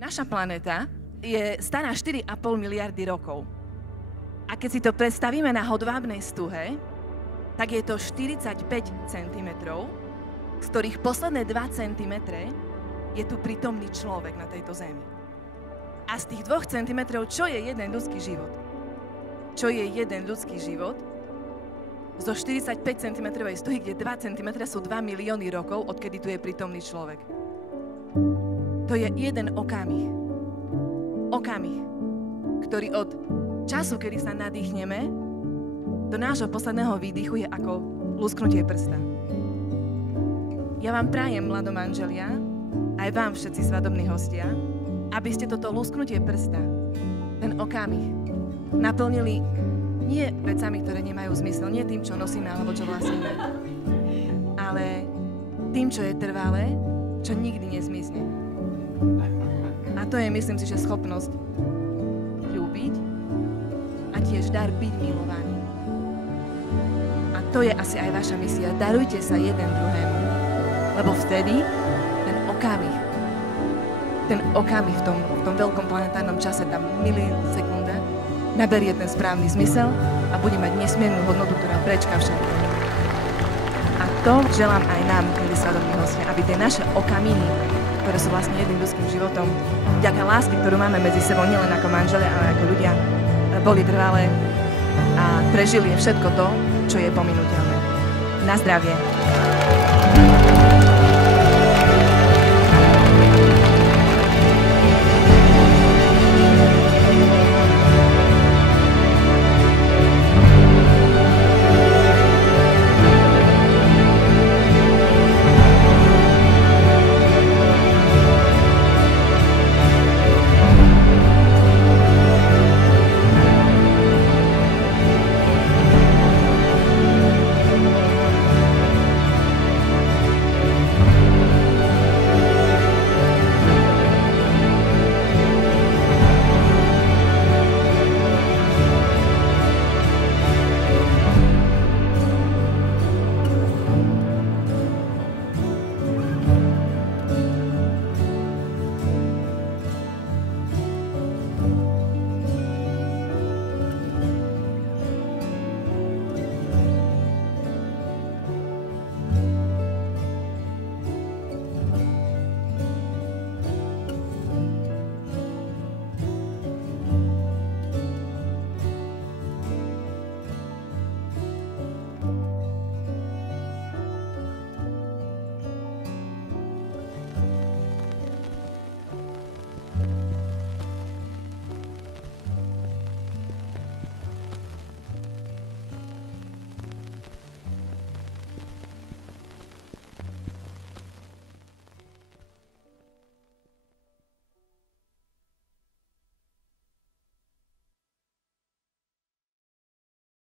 Naša planéta je stará 4,5 miliardy rokov. A keď si to predstavíme na hodvábnej stuhe, tak je to 45 cm, z ktorých posledné 2 cm je tu prítomný človek na tejto zemi. A z tých 2 cm, čo je jeden ľudský život? Čo je jeden ľudský život? Zo 45 cm stuhy, kde 2 cm sú 2 milióny rokov, odkedy tu je prítomný človek. To je jeden okamih. Okamih, ktorý od času, kedy sa nadýchneme, do nášho posledného výdychu je ako lusknutie prsta. Ja vám prajem, mladomanželia, aj vám všetci svadobní hostia, aby ste toto lusknutie prsta, ten okamih, naplnili nie vecami, ktoré nemajú zmysel, nie tým, čo nosíme alebo čo vlastníme, ale tým, čo je trvalé, čo nikdy nezmizne. A to je, myslím si, že schopnosť ľúbiť a tiež dar byť milovaný. A to je asi aj vaša misia. Darujte sa jeden druhému, lebo vtedy ten okamih v tom veľkom planetárnom čase, tá milisekunda, naberie ten správny zmysel a bude mať nesmiernu hodnotu, ktorá prečká všetko. A to želám aj nám, milí svadobní hostia, aby tie naše okamihy, ktoré sú vlastne jedným ľudským životom, vďaka lásky, ktorú máme medzi sebou, nielen ako manželia, ale ako ľudia, boli trvalé a prežili všetko to, čo je pominuteľné. Na zdravie.